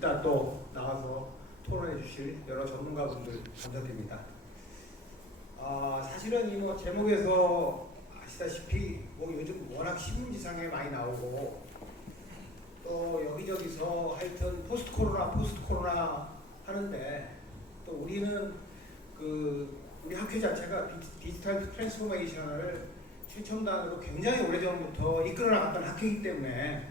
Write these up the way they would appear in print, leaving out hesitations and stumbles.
이따 또 나와서 토론해 주실 여러 전문가분들 감사드립니다. 사실은 이 뭐 제목에서 아시다시피 뭐 요즘 워낙 신문지상에 많이 나오고 또 여기저기서 하여튼 포스트 코로나 하는데 또 우리는 우리 학회 자체가 디지털 트랜스포메이션을 최첨단으로 굉장히 오래전부터 이끌어 나갔던 학회이기 때문에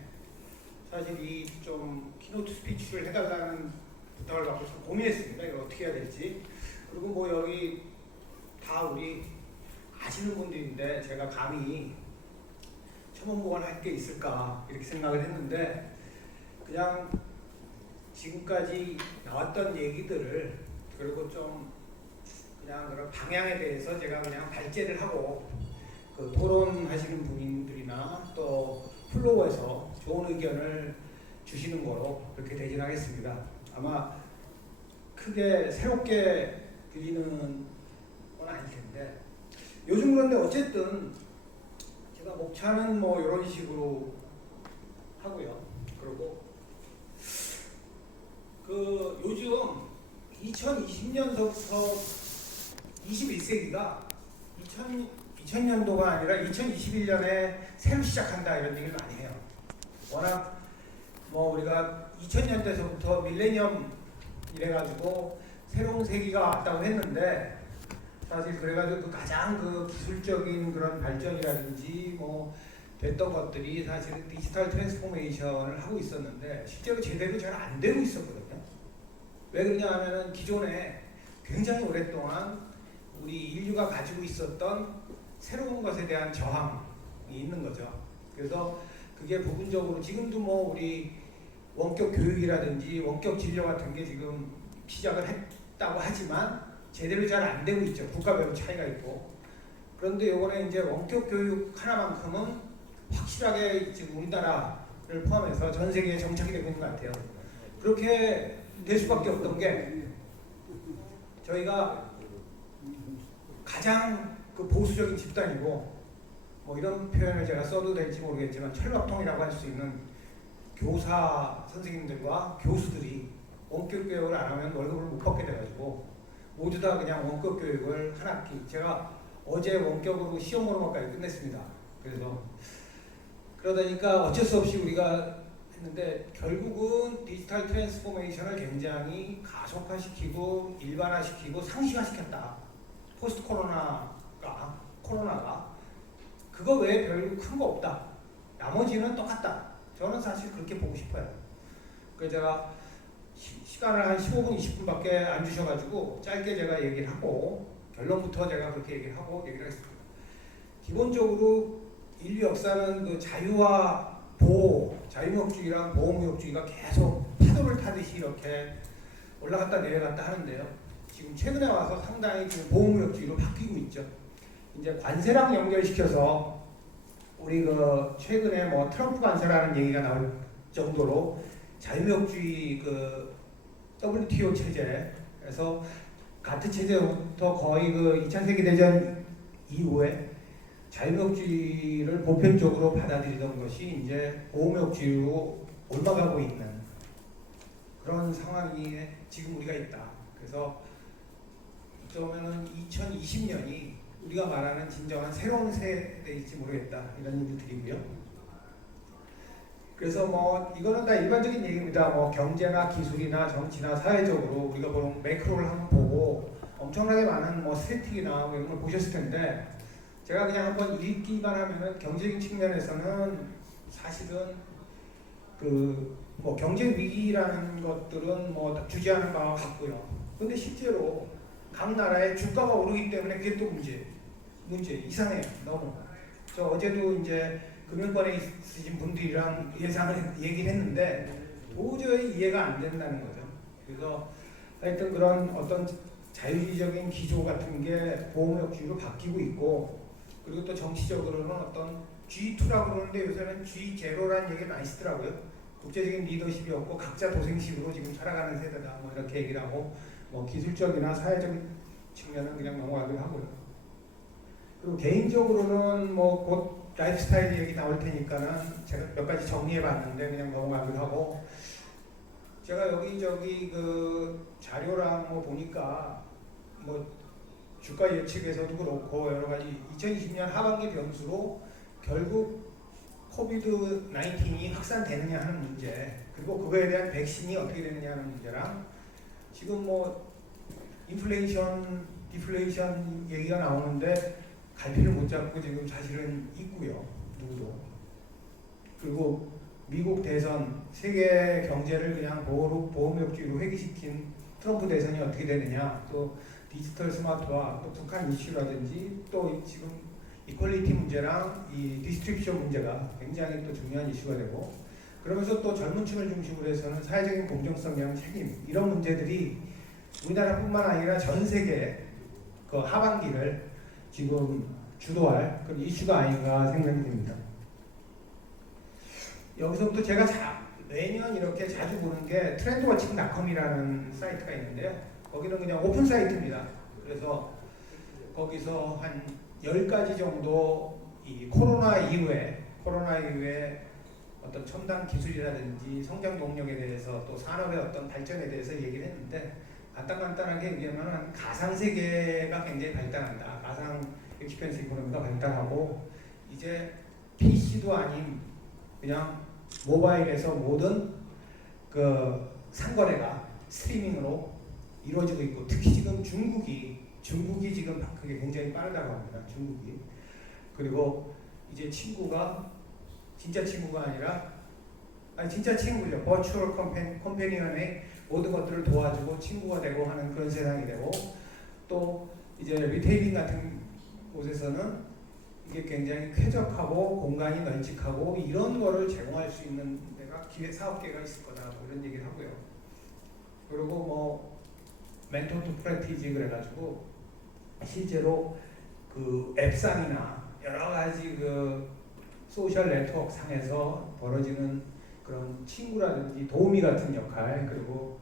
사실 이 좀 키노트 스피치를 해달라는 부탁을 받고 좀 고민했습니다. 이걸 어떻게 해야 될지. 그리고 뭐 여기 다 우리 아시는 분들인데 제가 감히 첨언보완할 게 있을까 이렇게 생각을 했는데 그냥 지금까지 나왔던 얘기들을 그리고 좀 그냥 그런 방향에 대해서 제가 그냥 발제를 하고 그 토론하시는 분들이나 또 플로어에서 좋은 의견을 주시는 거로 그렇게 대진하겠습니다. 아마 크게 새롭게 들리는 건 아닐 텐데 요즘 그런데 어쨌든 제가 목차는 뭐 이런 식으로 하고요. 그리고 요즘 2020년서부터 21세기가 2000년도가 아니라 2021년에 새로 시작한다 이런 얘기를 많이 해요. 워낙 뭐 우리가 2000년대서부터 밀레니엄 이래가지고 새로운 세기가 왔다고 했는데 사실 그래가지고 가장 기술적인 그런 발전이라든지 뭐 됐던 것들이 사실은 디지털 트랜스포메이션을 하고 있었는데 실제로 제대로 잘 안 되고 있었거든요. 왜 그러냐 하면은 기존에 굉장히 오랫동안 우리 인류가 가지고 있었던 새로운 것에 대한 저항이 있는 거죠. 그래서 그게 부분적으로 지금도 뭐 우리 원격 교육이라든지 원격 진료 같은 게 지금 시작을 했다고 하지만 제대로 잘 안 되고 있죠. 국가별로 차이가 있고. 그런데 이번에 이제 원격 교육 하나만큼은 확실하게 지금 우리나라를 포함해서 전 세계에 정착이 되고 있는 것 같아요. 그렇게 될 수밖에 없던 게 저희가 가장 보수적인 집단이고 뭐 이런 표현을 제가 써도 될지 모르겠지만 철밥통이라고 할 수 있는 교사 선생님들과 교수들이 원격 교육을 안 하면 월급을 못 받게 돼가지고 모두 다 그냥 원격 교육을 한 학기 제가 어제 원격으로 시험으로만까지 끝냈습니다. 그래서 그러다 보니까 어쩔 수 없이 우리가 했는데 결국은 디지털 트랜스포메이션을 굉장히 가속화시키고 일반화시키고 상시화시켰다. 포스트 코로나가 그거 외에 별로 큰 거 없다. 나머지는 똑같다. 저는 사실 그렇게 보고 싶어요. 그래서 제가 시간을 한 15분, 20분밖에 안 주셔가지고 짧게 제가 얘기를 하고 결론부터 제가 그렇게 얘기를 하겠습니다. 기본적으로 인류 역사는 자유와 보호, 자유무역주의랑 보호무역주의가 계속 파도를 타듯이 이렇게 올라갔다 내려갔다 하는데요. 지금 최근에 와서 상당히 지금 보호무역주의로 바뀌고 있죠. 이제 관세랑 연결시켜서 우리 최근에 뭐 트럼프 관세라는 얘기가 나올 정도로 자유무역주의 WTO 체제에서 가트 체제부터 거의 2차 세계대전 이후에 자유무역주의를 보편적으로 받아들이던 것이 이제 보호무역주의로 올라가고 있는 그런 상황에 지금 우리가 있다. 그래서 그러면은 2020년이 우리가 말하는 진정한 새로운 세대일지 모르겠다 이런 얘기를 드리고요. 그래서 뭐 이거는 다 일반적인 얘기입니다. 뭐 경제나 기술이나 정치나 사회적으로 우리가 보는 매크로를 한번 보고 엄청나게 많은 뭐 스태틱이나 뭐 이런 걸 보셨을 텐데 제가 그냥 한번 읽기만 하면은 경제적인 측면에서는 사실은 뭐 경제 위기라는 것들은 뭐 주지하는 바와 같고요. 근데 실제로 각 나라의 주가가 오르기 때문에 그게 또 문제 이상해요. 너무. 저 어제도 이제 금융권에 있으신 분들이랑 얘기를 했는데 도저히 이해가 안 된다는 거죠. 그래서 하여튼 그런 어떤 자유주의적인 기조 같은 게 보호무역주의로 바뀌고 있고 그리고 또 정치적으로는 어떤 G2라고 그러는데 요새는 G0라는 얘기를 많이 쓰더라고요. 국제적인 리더십이 없고 각자 도생식으로 지금 살아가는 세대다 뭐 이렇게 얘기를 하고 뭐 기술적이나 사회적인 측면은 그냥 넘어가기로 하고요. 그리고 개인적으로는 뭐 곧 라이프 스타일 얘기 나올 테니까는 제가 몇 가지 정리해 봤는데 그냥 넘어가기로 하고 제가 여기저기 그 자료랑 뭐 보니까 뭐 주가 예측에서도 그렇고 여러 가지 2020년 하반기 변수로 결국 코비드 19이 확산되느냐 하는 문제, 그리고 그거에 대한 백신이 어떻게 되느냐 하는 문제랑 지금 뭐 인플레이션, 디플레이션 얘기가 나오는데 갈피를 못 잡고 지금 사실은 있고요. 누구도. 그리고 미국 대선, 세계 경제를 그냥 보호막주의로 회귀시킨 트럼프 대선이 어떻게 되느냐, 또 디지털 스마트화, 또 북한 이슈라든지 또 지금 이퀄리티 문제랑 이 디스트리뷰션 문제가 굉장히 또 중요한 이슈가 되고, 그러면서 또 젊은 층을 중심으로 해서는 사회적인 공정성이랑 책임, 이런 문제들이 우리나라뿐만 아니라 전 세계 그 하반기를 지금 주도할 그런 이슈가 아닌가 생각이 듭니다. 여기서부터 제가 매년 이렇게 자주 보는 게 트렌드워칭닷컴이라는 사이트가 있는데요. 거기는 그냥 오픈 사이트입니다. 그래서 거기서 한 10가지 정도 이 코로나 이후에 어떤 첨단 기술이라든지 성장 동력에 대해서 또 산업의 어떤 발전에 대해서 얘기를 했는데, 간단하게 얘기하면 가상세계가 굉장히 발달한다. 가상 익스펜스 이코노미가 발달하고 이제 PC도 아닌 그냥 모바일에서 모든 그 상거래가 스트리밍으로 이루어지고 있고, 특히 지금 중국이 지금 그게 굉장히 빠르다고 합니다. 중국이. 그리고 이제 친구가 진짜 친구가 아니라 진짜 친구죠. 버추얼 컴패니언의 모든 것들을 도와주고 친구가 되고 하는 그런 세상이 되고, 또 이제 리테일링 같은 곳에서는 이게 굉장히 쾌적하고 공간이 널찍하고 이런 거를 제공할 수 있는 데가 사업계가 있을 거다, 뭐 이런 얘기를 하고요. 그리고 뭐 멘토 투 프랙티지 그래가지고 실제로 그 앱상이나 여러 가지 그 소셜 네트워크 상에서 벌어지는 그런 친구라든지 도우미 같은 역할, 그리고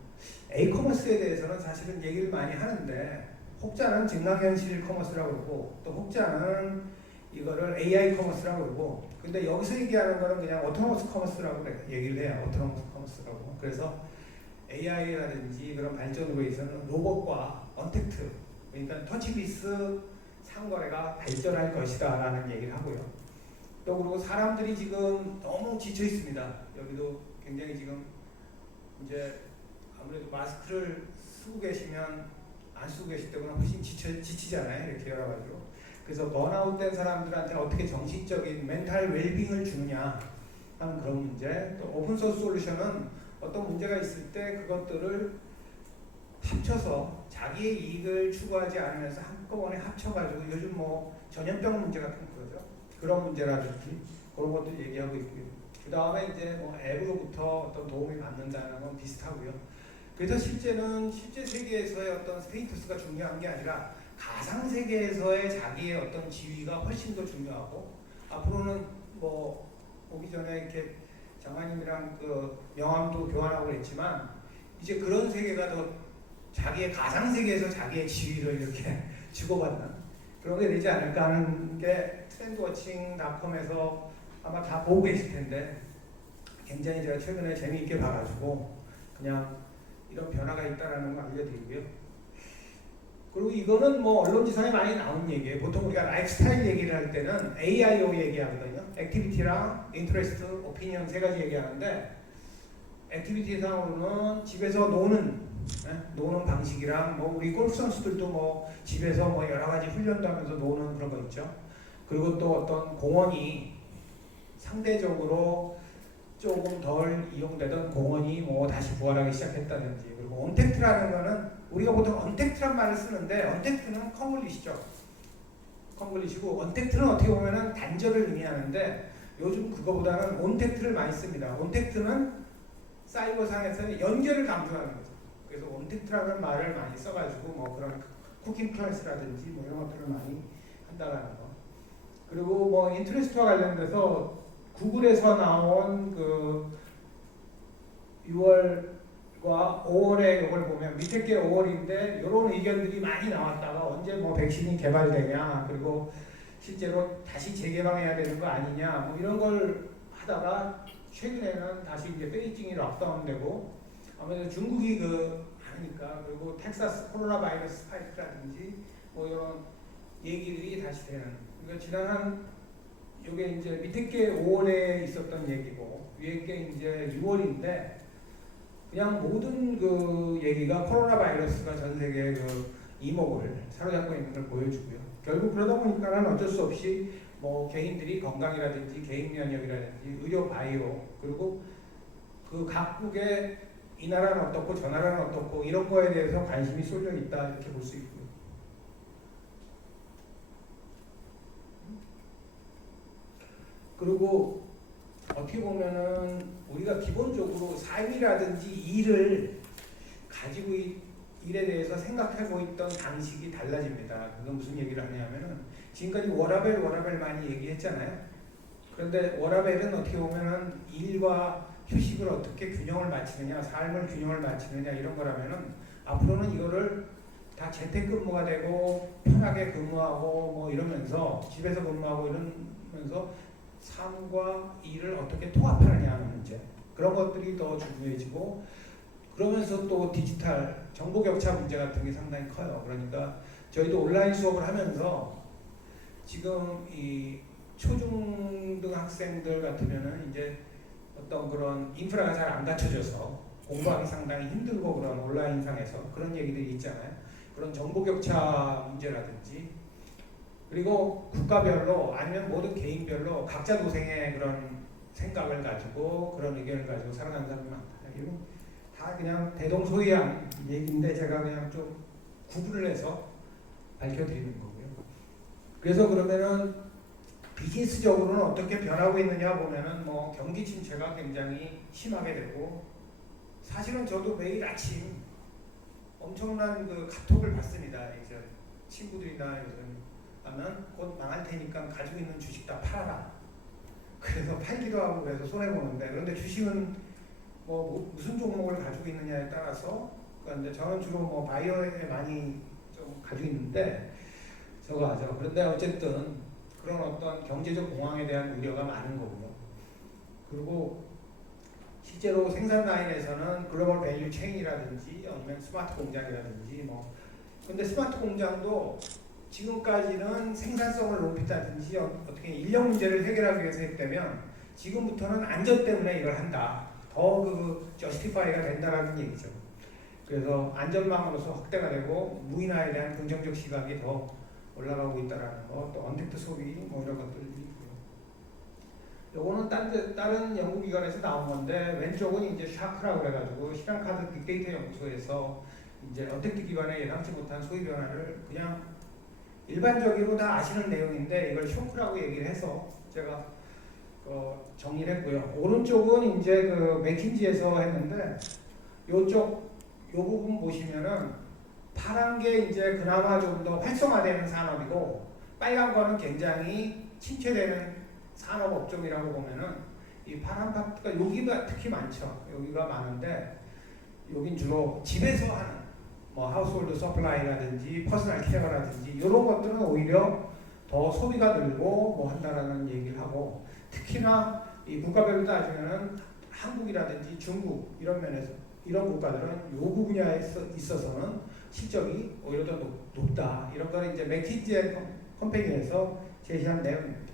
A커머스에 대해서는 사실은 얘기를 많이 하는데, 혹자는 증강현실 커머스라고 그러고 또 혹자는 이거를 AI 커머스라고 그러고, 근데 여기서 얘기하는 거는 그냥 오토노머스 커머스라고 얘기를 해요. 오토노머스 커머스라고. 그래서 AI라든지 그런 발전으로 해서는 로봇과 언택트, 그러니까 터치리스 상거래가 발전할 것이다 라는 얘기를 하고요. 또 그리고 사람들이 지금 너무 지쳐 있습니다. 여기도 굉장히 지금 이제 아무래도 마스크를 쓰고 계시면 안 쓰고 계실 때보다 훨씬 지치잖아요. 이렇게 여러 가지로. 그래서 번아웃된 사람들한테 어떻게 정신적인 멘탈 웰빙을 주느냐 하는 그런 문제. 또 오픈소스 솔루션은 어떤 문제가 있을 때 그것들을 합쳐서 자기의 이익을 추구하지 않으면서 한꺼번에 합쳐가지고, 요즘 뭐 전염병 문제 같은 거죠. 그런 문제라든지 그런 것들 얘기하고 있고요. 그 다음에 이제 뭐 앱으로부터 어떤 도움이 받는다는 건 비슷하고요. 그래서 실제 세계에서의 어떤 스테이터스가 중요한 게 아니라 가상 세계에서의 자기의 어떤 지위가 훨씬 더 중요하고, 앞으로는 뭐 오기 전에 이렇게 장관님이랑 그 명함도 교환하고 그랬지만, 이제 그런 세계가 더 자기의 가상 세계에서 자기의 지위를 이렇게 주고받는 그런 게 되지 않을까 하는 게 트렌드워칭닷컴에서 아마 다 보고 계실 텐데, 굉장히 제가 최근에 재미있게 봐가지고 그냥 이런 변화가 있다라는 거 알려드리고요. 그리고 이거는 뭐 언론지상에 많이 나온 얘기예요. 보통 우리가 라이프스타일 얘기를 할 때는 AIO 얘기하거든요. 액티비티랑 인트레스트, 오피니언 세 가지 얘기하는데, 액티비티상으로는 집에서 노는 방식이랑, 뭐 우리 골프 선수들도 뭐 집에서 뭐 여러 가지 훈련도 하면서 노는 그런 거 있죠. 그리고 또 어떤 공원이 상대적으로 조금 덜 이용되던 공원이 뭐 다시 부활하기 시작했다든지, 그리고 언택트라는 거는 우리가 보통 언택트란 말을 쓰는데, 언택트는 콩글리시죠. 콩글리시고, 언택트는 어떻게 보면은 단절을 의미하는데, 요즘 그거보다는 온택트를 많이 씁니다. 온택트는 사이버상에서는 연결을 강조하는 거죠. 그래서 온택트라는 말을 많이 써가지고 뭐 그런 쿠킹 클래스라든지 뭐 이런 것들을 많이 한다라는 거. 그리고 뭐 인트레스트와 관련돼서 구글에서 나온 그 6월과 5월에 이걸 보면, 밑에 게 5월인데 이런 의견들이 많이 나왔다가 언제 뭐 백신이 개발되냐, 그리고 실제로 다시 재개방해야 되는 거 아니냐, 뭐 이런 걸 하다가 최근에는 다시 이제 베이징이 락다운되고, 아무래도 중국이 하니까, 그리고 텍사스 코로나 바이러스 스파이크라든지 뭐 이런 얘기들이 다시 되는. 그러니까 지난 요게 이제 밑에 게 5월에 있었던 얘기고 위에 게 이제 6월인데 그냥 모든 얘기가 코로나 바이러스가 전 세계 이목을 사로잡고 있는 걸 보여주고요. 결국 그러다 보니까는 어쩔 수 없이 뭐 개인들이 건강이라든지 개인 면역이라든지 의료 바이오 그리고 각국의 이 나라는 어떻고 저 나라는 어떻고 이런 거에 대해서 관심이 쏠려 있다 이렇게 볼 수 있고요. 그리고 어떻게 보면은 우리가 기본적으로 삶이라든지 일을 가지고 일에 대해서 생각하고 있던 방식이 달라집니다. 그건 무슨 얘기를 하냐면은 지금까지 워라밸 많이 얘기했잖아요. 그런데 워라밸은 어떻게 보면은 일과 휴식을 어떻게 균형을 맞추느냐, 삶을 균형을 맞추느냐 이런 거라면은 앞으로는 이거를 다 재택근무가 되고 편하게 근무하고 뭐 이러면서 집에서 근무하고 이러면서 삶과 일을 어떻게 통합하느냐 하는 문제 그런 것들이 더 중요해지고 그러면서 또 디지털 정보격차 문제 같은 게 상당히 커요. 그러니까 저희도 온라인 수업을 하면서 지금 이 초중등 학생들 같으면은 이제 어떤 그런 인프라가 잘 안 갖춰져서 공부하기 상당히 힘들고 그런 온라인상에서 그런 얘기들이 있잖아요. 그런 정보격차 문제라든지 그리고 국가별로 아니면 모든 개인별로 각자 도생의 그런 생각을 가지고 그런 의견을 가지고 살아가는 사람이 많다. 이건 다 그냥 대동소이한 얘기인데 제가 그냥 좀 구분을 해서 밝혀드리는 거고요. 그래서 그러면은 비즈니스적으로는 어떻게 변하고 있느냐 보면은 뭐 경기 침체가 굉장히 심하게 되고 사실은 저도 매일 아침 엄청난 카톡을 받습니다. 이제 친구들이나 하면 곧 망할 테니까 가지고 있는 주식 다 팔아라. 그래서 팔기도 하고 그래서 손해 보는데 그런데 주식은 뭐 무슨 종목을 가지고 있느냐에 따라서 그런데 저는 주로 뭐 바이오에 많이 좀 가지고 있는데 저거 하죠. 그런데 어쨌든 그런 어떤 경제적 공황에 대한 우려가 많은 거고요. 그리고 실제로 생산 라인에서는 글로벌 밸류 체인이라든지 아니면 스마트 공장이라든지 뭐 근데 스마트 공장도 지금까지는 생산성을 높인다든지 어떻게 인력 문제를 해결하기 위해서 했다면 지금부터는 안전 때문에 이걸 한다. 더 저스티파이가 된다라는 얘기죠. 그래서 안전망으로서 확대가 되고 무인화에 대한 긍정적 시각이 더 올라가고 있다라는 거, 또 언택트 소비 뭐 이런 것들이 있고요. 요거는 다른 연구기관에서 나온 건데 왼쪽은 이제 샤크라고 그래가지고 시장카드 빅데이터 연구소에서 이제 언택트 기관에 예상치 못한 소비 변화를 그냥 일반적으로 다 아시는 내용인데 이걸 쇼크라고 얘기를 해서 제가 정리를 했고요. 오른쪽은 이제 맥킨지에서 했는데 요쪽 요 부분 보시면은 파란 게 이제 그나마 좀 더 활성화되는 산업이고 빨간 거는 굉장히 침체되는 산업 업종이라고 보면은 이 파란 파트가 여기가 특히 많죠. 여기가 많은데 여긴 주로 집에서 하는 뭐 하우스홀드 서플라이라든지 퍼스널 케어라든지 이런 것들은 오히려 더 소비가 늘고 뭐 한다라는 얘기를 하고 특히나 이 국가별로 따지면은 한국이라든지 중국 이런 면에서 이런 국가들은 요구 분야에 있어서는 실적이 오히려 더 높다. 이런 거는 이제 맥킨지 컴퍼니에서 제시한 내용입니다.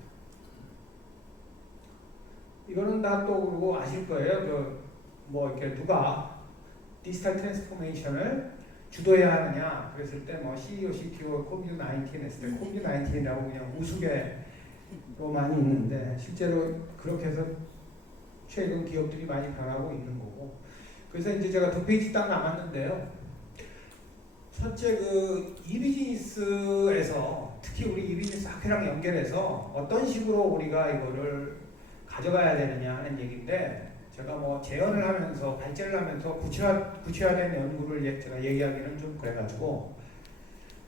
이거는 다 또 그리고 아실 거예요. 뭐 이렇게 누가 디지털 트랜스포메이션을 주도해야 하느냐 그랬을 때 뭐 CEO, CTO, 코비드-19 했을 때 코비드-19이라고 그냥 우스개로 많이 있는데 실제로 그렇게 해서 최근 기업들이 많이 변하고 있는 거고 그래서 이제 제가 두 페이지 딱 남았는데요. 첫째 이비즈니스에서 특히 우리 이비즈니스 학회랑 연결해서 어떤 식으로 우리가 이거를 가져가야 되느냐 하는 얘기인데 제가 뭐 재연을 하면서 발제를 하면서 구체화된 연구를 제가 얘기하기는 좀 그래가지고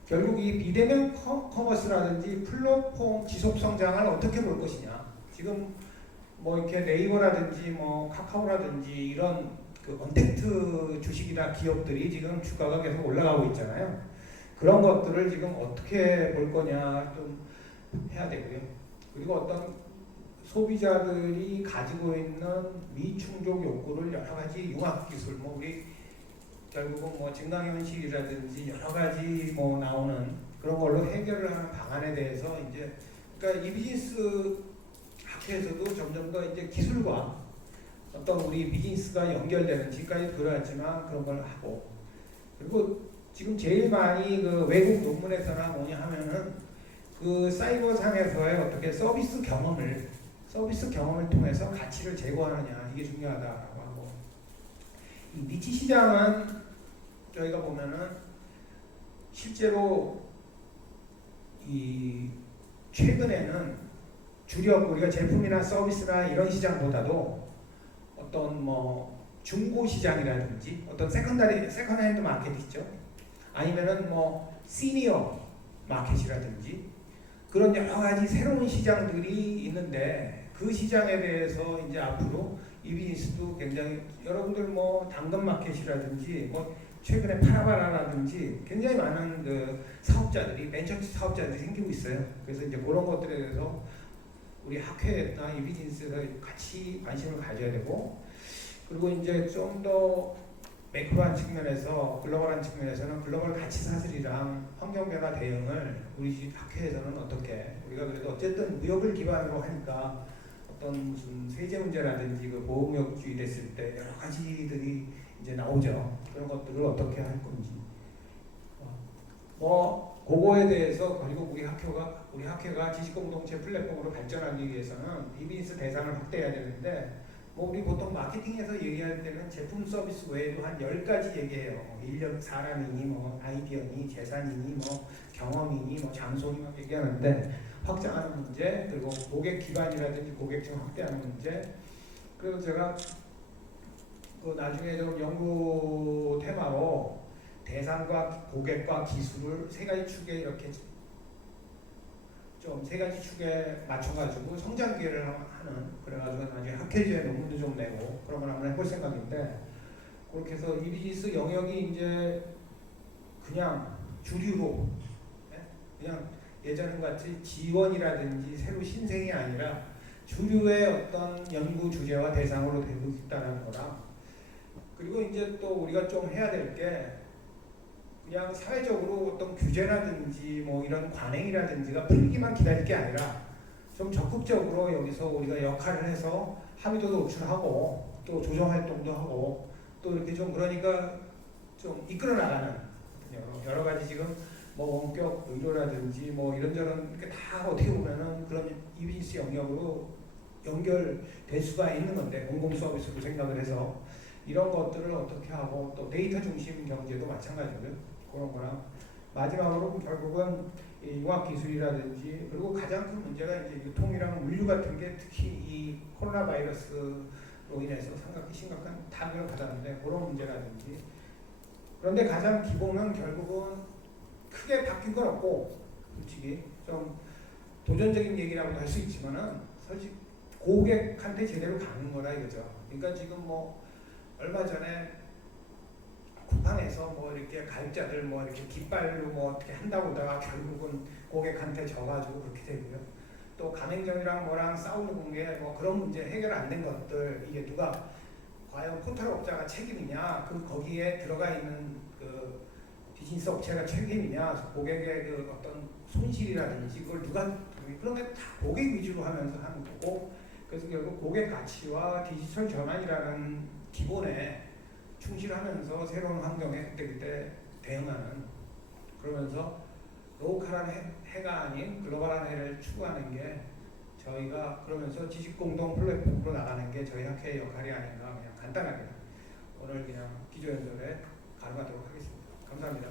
결국 이 비대면 커머스라든지 플랫폼 지속 성장을 어떻게 볼 것이냐 지금 뭐 이렇게 네이버라든지 뭐 카카오라든지 이런 언택트 주식이나 기업들이 지금 주가가 계속 올라가고 있잖아요. 그런 것들을 지금 어떻게 볼 거냐 좀 해야 되고요. 그리고 어떤 소비자들이 가지고 있는 미충족 욕구를 여러 가지 융합 기술, 뭐 우리 결국은 뭐 증강현실이라든지 여러 가지 뭐 나오는 그런 걸로 해결을 하는 방안에 대해서 이제 그러니까 이 비즈니스 학회에서도 점점 더 이제 기술과 어떤 우리 비즈니스가 연결되는 지금까지 들어왔지만 그런 걸 하고 그리고 지금 제일 많이 그 외국 논문에서나 뭐냐 하면은 그 사이버 상에서의 어떻게 서비스 경험을 통해서 가치를 제고하느냐 이게 중요하다라고 하고 이 니치 시장은 저희가 보면은 실제로 이 최근에는 주력 우리가 제품이나 서비스나 이런 시장보다도 어떤 뭐 중고 시장이라든지 어떤 세컨핸드 마켓 있죠. 아니면은 뭐 시니어 마켓이라든지 그런 여러 가지 새로운 시장들이 있는데 그 시장에 대해서 이제 앞으로 이 비즈니스도 굉장히 여러분들 뭐 당근 마켓이라든지 뭐 최근에 파라바라라든지 굉장히 많은 그 사업자들이 벤처 사업자들이 생기고 있어요. 그래서 이제 그런 것들에 대해서 우리 학회나 이 비즈니스에서 같이 관심을 가져야 되고 그리고 이제 좀 더 매크로한 측면에서 글로벌한 측면에서는 글로벌 가치 사슬이랑 환경 변화 대응을 우리 학회에서는 어떻게 우리가 그래도 어쨌든 무역을 기반으로 하니까 어떤 무슨 세제 문제라든지 그 보호무역주의 됐을 때 여러 가지들이 이제 나오죠. 그런 것들을 어떻게 할 건지 뭐 그거에 대해서 그리고 우리 학회가 지식공동체 플랫폼으로 발전하기 위해서는 이 비즈니스 대상을 확대해야 되는데 뭐 우리 보통 마케팅에서 얘기할 때는 제품 서비스 외에도 한 10가지 얘기해요. 인력, 사람이니 뭐 아이디어니 재산이니 뭐 경험이니 뭐 장소니 막 얘기하는데 확장하는 문제 그리고 고객 기반이라든지 고객층 확대하는 문제 그리고 제가 그 나중에 좀 연구 테마로 대상과 고객과 기술을 세 가지 축에 이렇게 좀 세 가지 축에 맞춰가지고 성장 기회를 하는 그래가지고 나중에 학회지에 논문도 좀 내고 그런 걸 한번 해볼 생각인데 그렇게 해서 이 비즈니스 영역이 이제 그냥 주류로 그냥 예전 같이 지원이라든지 새로 신생이 아니라 주류의 어떤 연구 주제와 대상으로 되고 있다는 거랑 그리고 이제 또 우리가 좀 해야 될 게 그냥 사회적으로 어떤 규제라든지 뭐 이런 관행이라든지가 풀리기만 기다릴 게 아니라 좀 적극적으로 여기서 우리가 역할을 해서 합의도 도출하고 또 조정 활동도 하고 또 이렇게 좀 그러니까 좀 이끌어 나가는 여러 가지 지금 뭐 원격 의료라든지 뭐 이런저런 이렇게 다 어떻게 보면은 그런 이 비즈니스 영역으로 연결될 수가 있는 건데 공공 서비스로 생각을 해서 이런 것들을 어떻게 하고 또 데이터 중심 경제도 마찬가지고요. 그런 거랑 마지막으로 결국은 융합 기술이라든지 그리고 가장 큰 문제가 이제 유통이랑 물류 같은 게 특히 이 코로나 바이러스로 인해서 심각한 타격을 받았는데 그런 문제라든지 그런데 가장 기본은 결국은 크게 바뀐 건 없고 솔직히 좀 도전적인 얘기라고도 할 수 있지만은 솔직히 고객한테 제대로 가는 거라 이거죠. 그러니까 지금 뭐 얼마 전에 쿠팡에서 뭐 이렇게 가입자들 뭐 이렇게 깃발로 뭐 어떻게 한다고 하다가 결국은 고객한테 져가지고 그렇게 되고요. 또 가맹점이랑 뭐랑 싸우는 게 뭐 그런 문제 해결 안 된 것들 이게 누가 과연 포털 업자가 책임이냐 그 거기에 들어가 있는 그 비즈니스 업체가 책임이냐 고객의 그 어떤 손실이라든지 그걸 누가 그런 게 다 고객 위주로 하면서 하는 거고 그래서 결국 고객 가치와 디지털 전환이라는 기본에 충실하면서 새로운 환경에 그때그때 대응하는 그러면서 로컬한 해가 아닌 글로벌한 해를 추구하는 게 저희가 그러면서 지식공동 플랫폼으로 나가는 게 저희 학회의 역할이 아닌가 그냥 간단하게 오늘 그냥 기조연설에 가름하도록 하겠습니다. 감사합니다.